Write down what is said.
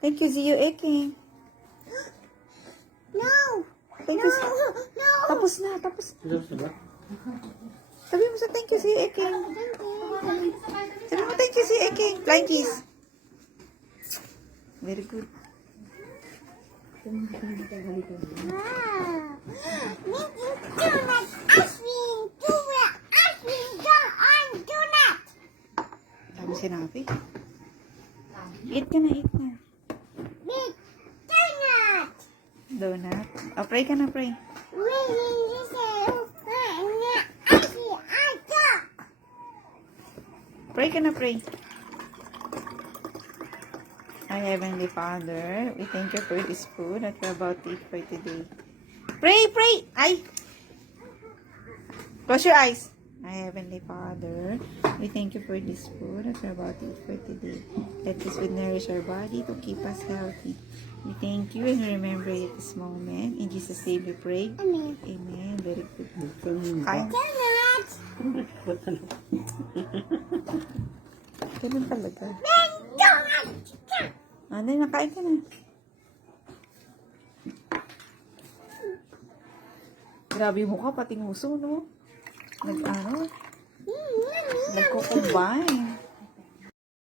Thank you, Zio Eking. No! Thank you. No! Tapos na, tapos. Sabi mo sa thank you, Zio Eking. Sabi mo thank you, Zio Eking. Flying kiss. Very good. Wow! Donut! Ashwin! Ashwin! Donut! Dami sinabi. Eat ka na, eat na. Big donut! Donut. Oh, pray ka na, pray. Pray ka na, pray. Our Heavenly Father, we thank you for this food that we're about to eat for today. Pray, pray! Ay! Close your eyes. Our Heavenly Father, we thank you for this food that we're about to eat for today. Let this food nourish our body to keep us healthy. We thank you and remember it this moment. In Jesus' name we pray. Amen. Amen. Very good. Kain. Donut! Ganun talaga. Donut! Ano, nakain ka na. Grabe yung mukha, pati nguso, no? Nag-ano? Nagko-combine.